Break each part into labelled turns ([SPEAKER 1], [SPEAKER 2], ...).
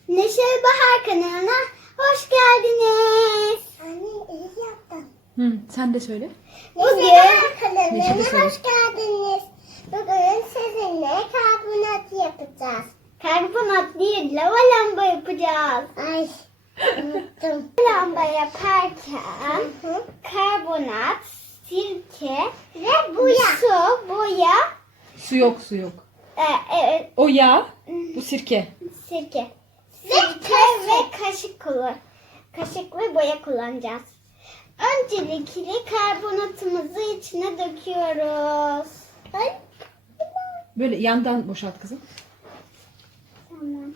[SPEAKER 1] Neşe Bahar kanalına hoş geldiniz.
[SPEAKER 2] Anne iyi yaptın.
[SPEAKER 3] Sen de söyle.
[SPEAKER 1] Bugün
[SPEAKER 2] Neşe Bahar kanalına
[SPEAKER 3] Neşe de söyle.
[SPEAKER 2] hoş geldiniz. Bugün sizinle karbonat yapacağız.
[SPEAKER 1] karbonat değil lava lamba yapacağız.
[SPEAKER 2] Ay unuttum.
[SPEAKER 1] Lamba yaparken
[SPEAKER 2] Hı.
[SPEAKER 1] karbonat, sirke
[SPEAKER 2] Ve boya.
[SPEAKER 1] su, boya,
[SPEAKER 3] Su yok.
[SPEAKER 1] evet
[SPEAKER 3] O yağ, bu sirke.
[SPEAKER 1] sirke.
[SPEAKER 2] Ve
[SPEAKER 1] Sirke ve kaşık kaşık ve boya kullanacağız. Öncelikle karbonatımızı içine döküyoruz.
[SPEAKER 2] Ay.
[SPEAKER 3] Böyle yandan boşalt kızım.
[SPEAKER 1] Tamam.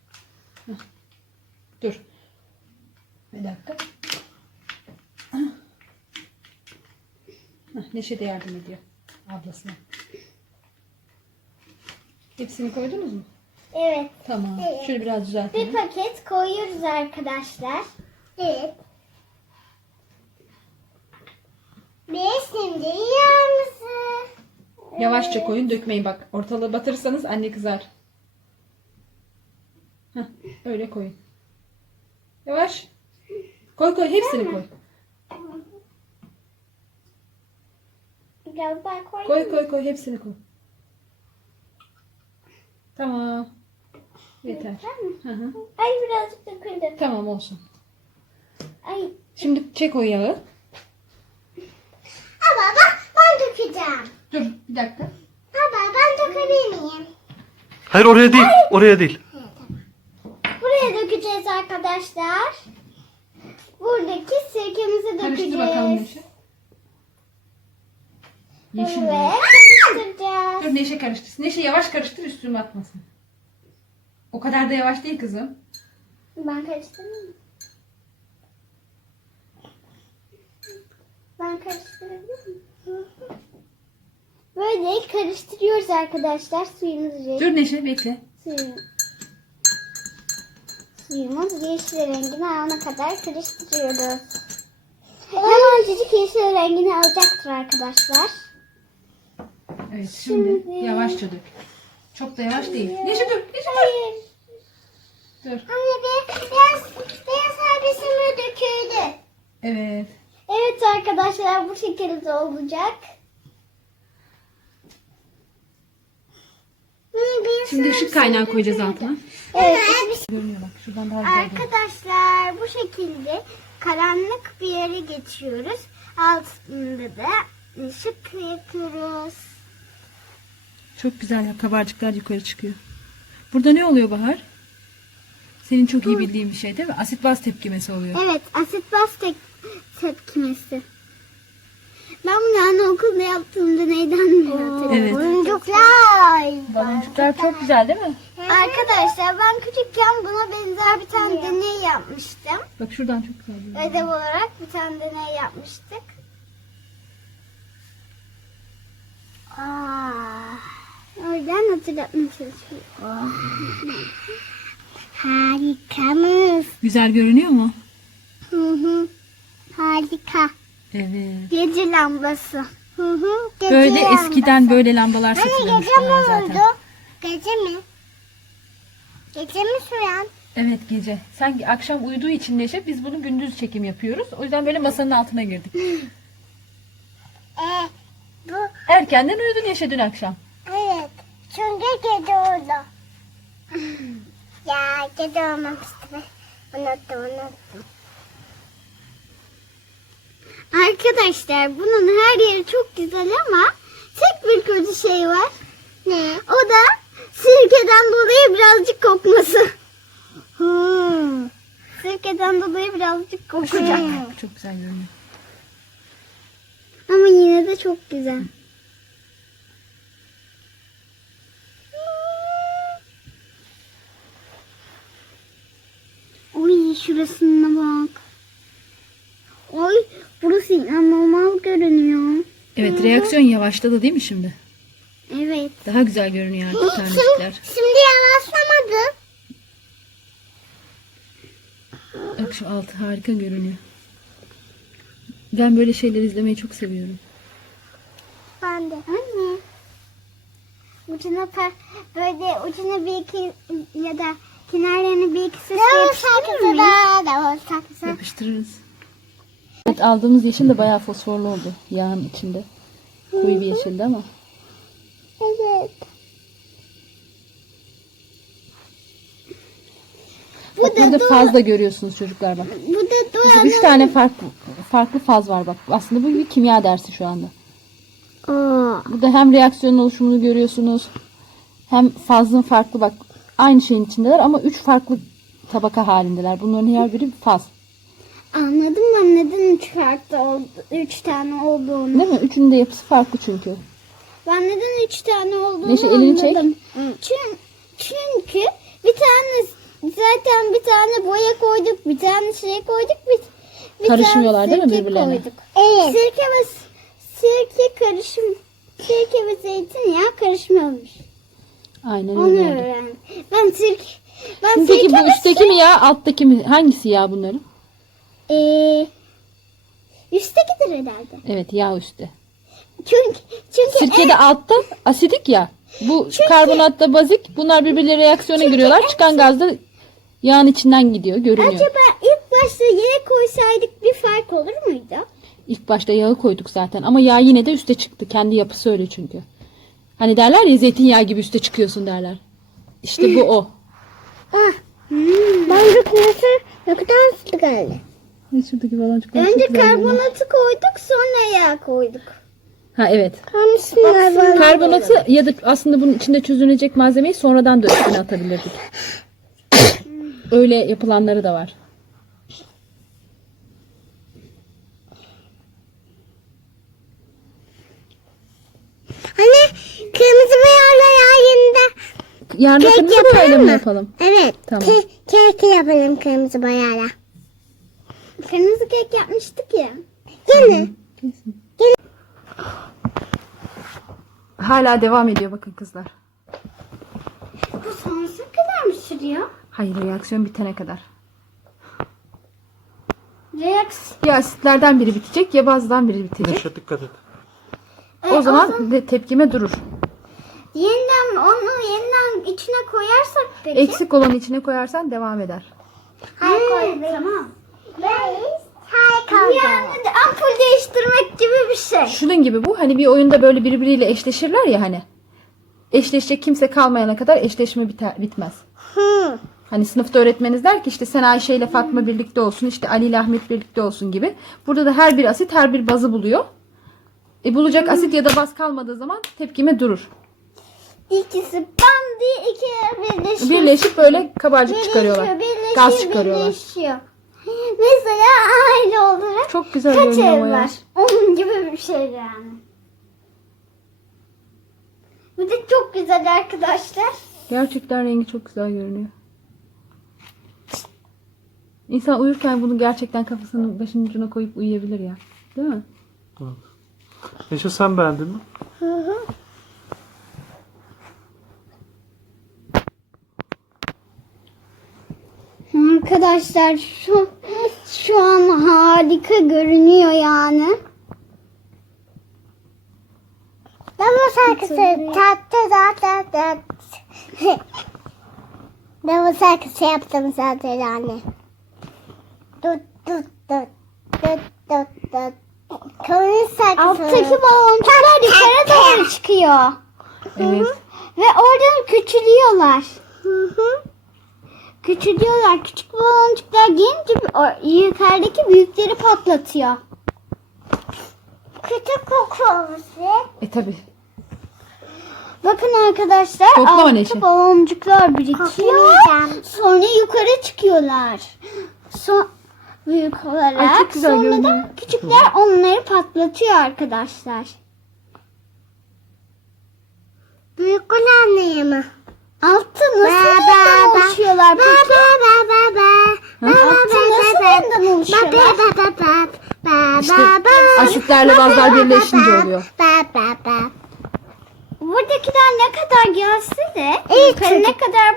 [SPEAKER 3] Dur. Bir dakika. Hah, Neşe de yardım ediyor ablasına. Hepsini koydunuz mu?
[SPEAKER 1] Evet.
[SPEAKER 3] Tamam.
[SPEAKER 2] Evet.
[SPEAKER 3] Şöyle biraz
[SPEAKER 1] Bir
[SPEAKER 3] düzeltelim.
[SPEAKER 1] paket koyuyoruz arkadaşlar.
[SPEAKER 2] Evet. Ve şimdi yağımızı.
[SPEAKER 3] Yavaşça koyun, dökmeyin bak. Ortalığı batırırsanız anne kızar. Heh, öyle koyun. Yavaş. Koy hepsini koy.
[SPEAKER 1] Galiba koyayım.
[SPEAKER 3] Koy hepsini koy. Tamam. Yeter. Hı hı.
[SPEAKER 1] Ay birazcık döküldü.
[SPEAKER 3] Tamam olsun.
[SPEAKER 1] Ay
[SPEAKER 3] Şimdi çek o yağı.
[SPEAKER 2] Ama ben dökeceğim.
[SPEAKER 3] Dur bir dakika.
[SPEAKER 2] Ama ben dökebilir miyim?
[SPEAKER 4] Hayır oraya değil. Oraya değil.
[SPEAKER 1] buraya dökeceğiz arkadaşlar. Buradaki sirkemizi
[SPEAKER 3] Karıştır bakalım
[SPEAKER 1] dökeceğiz.
[SPEAKER 3] Neşe. Yeşil
[SPEAKER 1] Ve
[SPEAKER 3] renk.
[SPEAKER 1] karıştıracağız.
[SPEAKER 3] Dur Neşe karıştırsın. Neşe yavaş karıştır, üstüne atmasın. O kadar da yavaş değil kızım.
[SPEAKER 1] Ben karıştırayım mı? Ben karıştırabilir miyim? Böyle karıştırıyoruz arkadaşlar. Suyumuzu
[SPEAKER 3] Dur Neşe bekle.
[SPEAKER 1] Suyumuz yeşil rengini alana kadar karıştırıyoruz. Hemencik yeşil rengini alacaktır arkadaşlar.
[SPEAKER 3] Evet şimdi yavaşça dök. Çok da yavaş değil. Neşe dur. Neşe dur.
[SPEAKER 1] Hayır.
[SPEAKER 3] Dur.
[SPEAKER 2] Anne beyaz harbisimi döküldü.
[SPEAKER 3] Evet.
[SPEAKER 1] Evet arkadaşlar bu şekilde olacak.
[SPEAKER 3] Şimdi ışık kaynağı koyacağız altına.
[SPEAKER 1] Evet.
[SPEAKER 3] Görünüyor bak. Şuradan daha güzel görünüyor.
[SPEAKER 1] Arkadaşlar bu şekilde karanlık bir yere geçiyoruz. Altında da ışık yakıyoruz.
[SPEAKER 3] Çok güzel ya. Kabarcıklar yukarı çıkıyor. Burada ne oluyor Bahar? Senin çok iyi bildiğin bir şey değil mi? Asit baz tepkimesi oluyor.
[SPEAKER 1] Evet, asit baz tepkimesi. Ben bunu anaokulda yaptığımda neyden hatırlıyorum?
[SPEAKER 3] Evet.
[SPEAKER 2] Oyuncaklar.
[SPEAKER 3] Baloncuklar çok güzel değil mi?
[SPEAKER 1] Arkadaşlar ben küçükken buna benzer bir tane deney yapmıştım.
[SPEAKER 3] Bak şuradan çok güzel görünüyor.
[SPEAKER 1] Ödev olarak bir tane deney yapmıştık. Oradan hatırlatmaya çalışıyorum.
[SPEAKER 2] Harikamız.
[SPEAKER 3] Güzel görünüyor mu?
[SPEAKER 1] Hı hı.
[SPEAKER 2] Harika.
[SPEAKER 3] Evet.
[SPEAKER 1] Gece lambası.
[SPEAKER 2] Hı hı. Gece
[SPEAKER 3] Böyle
[SPEAKER 2] lambası.
[SPEAKER 3] eskiden böyle lambalar
[SPEAKER 2] Anne
[SPEAKER 3] satılıyormuş
[SPEAKER 2] gece mi
[SPEAKER 3] Bahar zaten.
[SPEAKER 2] oldu? Gece mi? Gece mi süren?
[SPEAKER 3] Evet gece. Sen akşam uyuduğu için Neşe biz bunu gündüz çekim yapıyoruz. O yüzden böyle masanın altına girdik.
[SPEAKER 2] Bu
[SPEAKER 3] Erkenden uyudun Neşe dün akşam.
[SPEAKER 2] evet. Çünkü gece oldu. Ya gece olmamıştı. Unuttum.
[SPEAKER 1] Arkadaşlar bunun her yeri çok güzel ama tek bir kötü şey var.
[SPEAKER 2] Ne?
[SPEAKER 1] O da sirkeden dolayı birazcık kokması. Sirkeden dolayı birazcık kokacak.
[SPEAKER 3] Çok güzel görünüyor.
[SPEAKER 1] Ama yine de çok güzel. Oy şurasına bak. Oy burası inanılmaz görünüyor.
[SPEAKER 3] Evet reaksiyon yavaşladı değil mi şimdi?
[SPEAKER 1] Evet.
[SPEAKER 3] Daha güzel görünüyor artık tanecikler.
[SPEAKER 2] Şimdi yavaşlamadı.
[SPEAKER 3] Bak şu altı harika görünüyor. Ben böyle şeyler izlemeyi çok seviyorum.
[SPEAKER 2] Ben de.
[SPEAKER 1] Anne. Ucuna böyle ucuna bir iki ya da Kenarlarını bir iki süs
[SPEAKER 2] Davul
[SPEAKER 1] yapıştırır
[SPEAKER 2] sakızı
[SPEAKER 1] mıyız?
[SPEAKER 2] da. Davul sakızı.
[SPEAKER 3] Yapıştırırız. Evet, aldığımız yeşil de bayağı fosforlu oldu yağın içinde. Koyu bir yeşildi ama.
[SPEAKER 2] Evet.
[SPEAKER 3] Bak burada faz da görüyorsunuz çocuklar bak.
[SPEAKER 1] Bu da
[SPEAKER 3] Burada 3 tane farklı faz var bak. Aslında bu bir kimya dersi şu anda. Burada hem reaksiyonun oluşumunu görüyorsunuz. Hem fazın farklı bak. Aynı şeyin içindeler ama 3 farklı tabaka halindeler. Bunların her biri faz.
[SPEAKER 1] Anladım ben neden üç tane olduğunu.
[SPEAKER 3] Değil mi? Üçünün de yapısı farklı çünkü.
[SPEAKER 1] Ben neden 3 tane olduğunu
[SPEAKER 3] Neşe, elini çek.
[SPEAKER 1] anladım. Çünkü bir tane zaten bir tane boya koyduk, bir tane şey koyduk, bir
[SPEAKER 3] Karışmıyorlar
[SPEAKER 1] tane
[SPEAKER 3] değil mi
[SPEAKER 1] sirke
[SPEAKER 3] birbirlerine?
[SPEAKER 1] koyduk.
[SPEAKER 2] Evet.
[SPEAKER 1] Sirke ve zeytinyağı karışmıyormuş.
[SPEAKER 3] Aynen
[SPEAKER 1] Onu
[SPEAKER 3] öyle oldu.
[SPEAKER 1] öğrendim. Ben
[SPEAKER 3] Şimdi
[SPEAKER 1] sirke
[SPEAKER 3] peki bu
[SPEAKER 1] ve
[SPEAKER 3] üstteki mi ya alttaki mi? Hangisi ya bunların?
[SPEAKER 1] üsttekidir herhalde.
[SPEAKER 3] Evet yağ üstte.
[SPEAKER 1] Çünkü
[SPEAKER 3] Sirke de altta asidik ya. Bu karbonat da bazik. Bunlar birbirleri reaksiyona giriyorlar. Çıkan gaz da yağın içinden gidiyor. Görünüyor.
[SPEAKER 1] acaba ilk başta yağ koysaydık bir fark olur muydu?
[SPEAKER 3] İlk başta yağı koyduk zaten. Ama yağ yine de üste çıktı. Kendi yapısı öyle çünkü. Hani derler ya zeytinyağı gibi üste çıkıyorsun derler. İşte bu o.
[SPEAKER 2] Boncuk nasıl? Ne kadar sıkı geldi.
[SPEAKER 3] Şuradaki baloncuklar çok
[SPEAKER 1] Önce
[SPEAKER 3] güzel görünüyor.
[SPEAKER 1] karbonatı koyduk, sonra yağ koyduk.
[SPEAKER 3] Ha evet.
[SPEAKER 2] Konuşsunlar bana.
[SPEAKER 3] Karbonatı ya da aslında bunun içinde çözünecek malzemeyi sonradan da üstüne atabilirdik. Öyle yapılanları da var.
[SPEAKER 2] Hani kırmızı beyazla yayında.
[SPEAKER 3] Yarın
[SPEAKER 2] Kek
[SPEAKER 3] kırmızı
[SPEAKER 2] yapalım
[SPEAKER 3] boyayla mı
[SPEAKER 2] mı?
[SPEAKER 3] yapalım?
[SPEAKER 2] Evet.
[SPEAKER 3] Tamam.
[SPEAKER 2] Kek yapalım kırmızı boyayla.
[SPEAKER 1] Kırmızı kek yapmıştık ya.
[SPEAKER 2] Yine.
[SPEAKER 3] Hala devam ediyor bakın kızlar.
[SPEAKER 1] Bu sonsuza kadar mı sürüyor?
[SPEAKER 3] Hayır reaksiyon bitene kadar.
[SPEAKER 1] Reaksiyon.
[SPEAKER 3] Ya asitlerden biri bitecek ya bazıdan biri bitecek.
[SPEAKER 4] Neşe dikkat et.
[SPEAKER 3] O zaman tepkime durur.
[SPEAKER 1] Yeniden içine koyarsak peki?
[SPEAKER 3] Eksik olanı içine koyarsan devam eder.
[SPEAKER 1] Tamam.
[SPEAKER 2] Hayır
[SPEAKER 1] Yani de ampul değiştirmek gibi bir şey.
[SPEAKER 3] Şunun gibi bu. Hani bir oyunda böyle birbiriyle eşleşirler ya hani. Eşleşecek kimse kalmayana kadar eşleşme bitmez. Hani sınıfta öğretmeniniz der ki işte sen Ayşe ile Fatma birlikte olsun, işte Ali ile Ahmet birlikte olsun gibi. Burada da her bir asit her bir bazı buluyor. Bulacak asit ya da baz kalmadığı zaman tepkime durur.
[SPEAKER 1] İkisi bam diye birleşiyor.
[SPEAKER 3] Birleşip böyle kabarcık çıkarıyorlar. Gaz çıkarıyorlar.
[SPEAKER 1] Birleşiyor. Mesela aile olarak
[SPEAKER 3] Çok güzel
[SPEAKER 1] kaç
[SPEAKER 3] görünüyor
[SPEAKER 1] ev
[SPEAKER 3] ama ya.
[SPEAKER 1] var? Onun gibi bir şey yani. Bu da çok güzel arkadaşlar.
[SPEAKER 3] Gerçekten rengi çok güzel görünüyor. İnsan uyurken bunu gerçekten kafasının başının ucuna koyup uyuyabilir ya. Değil mi?
[SPEAKER 4] Neşe sen beğendin mi?
[SPEAKER 1] Arkadaşlar şu an harika görünüyor yani.
[SPEAKER 2] Davul şarkısı. Tat. Davul şarkısı yaptım zaten anne. Tut. Kırmızı şarkısı.
[SPEAKER 1] Alttaki baloncuklar yukarı doğru çıkıyor.
[SPEAKER 3] Evet.
[SPEAKER 1] Ve oradan küçülüyorlar. Küçülüyorlar. Küçük baloncuklar gelince yukarıdaki büyükleri patlatıyor.
[SPEAKER 2] Küçük kokusu.
[SPEAKER 3] Tabi.
[SPEAKER 1] Bakın arkadaşlar
[SPEAKER 3] Toplama Neşe.
[SPEAKER 1] baloncuklar birikiyor.
[SPEAKER 2] Koklamayacağım.
[SPEAKER 1] Sonra yukarı çıkıyorlar. Büyük olarak.
[SPEAKER 3] Ay, çok güzel
[SPEAKER 1] Sonra
[SPEAKER 3] görünüyor.
[SPEAKER 1] da küçükler onları patlatıyor arkadaşlar.
[SPEAKER 2] Büyük anne mi?
[SPEAKER 1] Altta nasıl yeniden oluşuyorlar peki? Altta nasıl yeniden oluşuyorlar?
[SPEAKER 3] İşte asitlerle bazlar birleşince oluyor.
[SPEAKER 1] Buradakiler ne kadar gelse de yukarı ne kadar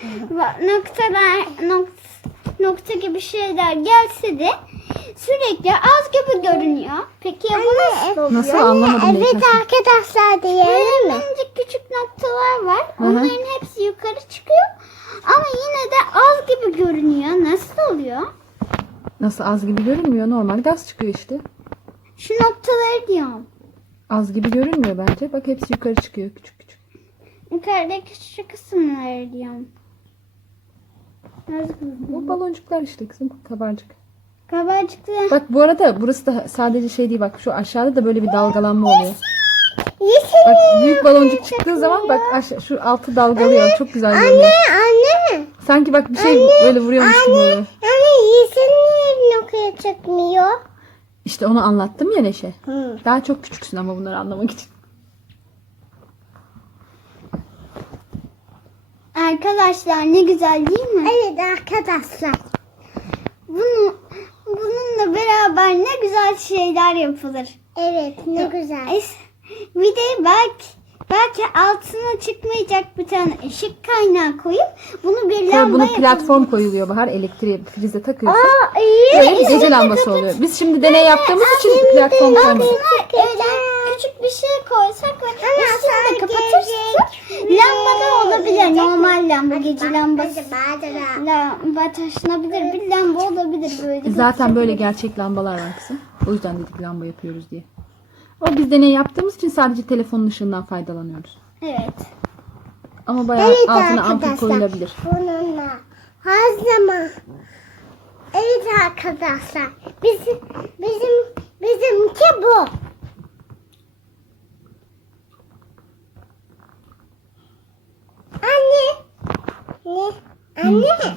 [SPEAKER 1] bu nokta gibi şeyler gelse de sürekli az gibi görünüyor. Peki ya bu nasıl oluyor?
[SPEAKER 3] Nasıl anlamadım
[SPEAKER 2] Evet
[SPEAKER 3] Necati.
[SPEAKER 2] arkadaşlar diyelim mi?
[SPEAKER 1] Minicik küçük noktalar var.
[SPEAKER 3] Hı hı.
[SPEAKER 1] Onların hepsi yukarı çıkıyor. Ama yine de gibi görünüyor. Nasıl oluyor?
[SPEAKER 3] Nasıl az gibi görünmüyor? Normal gaz çıkıyor işte.
[SPEAKER 1] Şu noktaları diyorum.
[SPEAKER 3] Az gibi görünmüyor bence. Bak hepsi yukarı çıkıyor küçük küçük.
[SPEAKER 1] Yukarıdaki şu kısımları diyorum. Nasıl
[SPEAKER 3] Bu baloncuklar işte kızım, kabarcık.
[SPEAKER 1] kabarcıklı.
[SPEAKER 3] Bak bu arada burası da sadece şey değil, bak şu aşağıda da böyle bir dalgalanma oluyor.
[SPEAKER 1] Yeşil.
[SPEAKER 3] Bak büyük baloncuk çıktığı zaman bak şu altı dalgalıyor. Çok güzel görünüyor.
[SPEAKER 2] Anne.
[SPEAKER 3] Sanki bak bir şey böyle vuruyormuş gibi oluyor.
[SPEAKER 2] Anne yeşil niye noktaya çıkmıyor?
[SPEAKER 3] İşte onu anlattım ya Neşe.
[SPEAKER 2] Hı.
[SPEAKER 3] Daha çok küçüksün ama bunları anlamak için.
[SPEAKER 1] Arkadaşlar ne güzel değil mi?
[SPEAKER 2] Evet arkadaşlar.
[SPEAKER 1] Bununla beraber ne güzel şeyler yapılır.
[SPEAKER 2] Evet ne güzel.
[SPEAKER 1] Bir de belki altına çıkmayacak bir tane ışık kaynağı koyup bunu bir
[SPEAKER 3] Sonra
[SPEAKER 1] lamba
[SPEAKER 3] bunu
[SPEAKER 1] yapalım.
[SPEAKER 3] platform koyuluyor Bahar, elektriğe prize takıyorsun.
[SPEAKER 1] Aa, iyi.
[SPEAKER 3] Böyle bir gece lambası oluyor. Biz şimdi deney yaptığımız için platform koymadık.
[SPEAKER 1] Öyle küçük bir şey koysak ve üstünü de kapatırsak lamba da olabilir. Normal lamba, gece lambası. Lamba taşınabilir bir lamba olabilir böyle.
[SPEAKER 3] Zaten böyle gerçek lambalar var kızım. O yüzden dedik lamba yapıyoruz diye. Ama biz deney yaptığımız için sadece telefonun ışığından faydalanıyoruz.
[SPEAKER 1] Evet.
[SPEAKER 3] Ama bayağı
[SPEAKER 2] Evet
[SPEAKER 3] altına ampul
[SPEAKER 2] arkadaşlar.
[SPEAKER 3] koyulabilir.
[SPEAKER 2] Bununla her zaman. Evet arkadaşlar. Bizimki bu. Anne. Ne? Anne.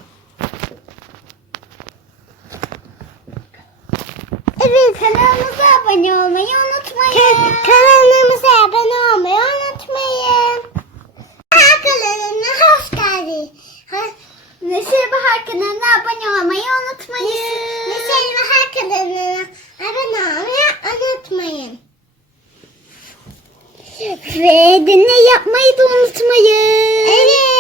[SPEAKER 2] Evet.
[SPEAKER 1] Kanalımıza abone olmayı unutmayın.
[SPEAKER 2] Kanalımıza abone olmayı unutmayın. Kanalına hoş geldin.
[SPEAKER 1] Neşe Bahar kanalına abone olmayı unutmayın.
[SPEAKER 2] Mesela kanalına abone olmayı unutmayın.
[SPEAKER 1] Ve deney yapmayı da unutmayın.
[SPEAKER 2] Evet.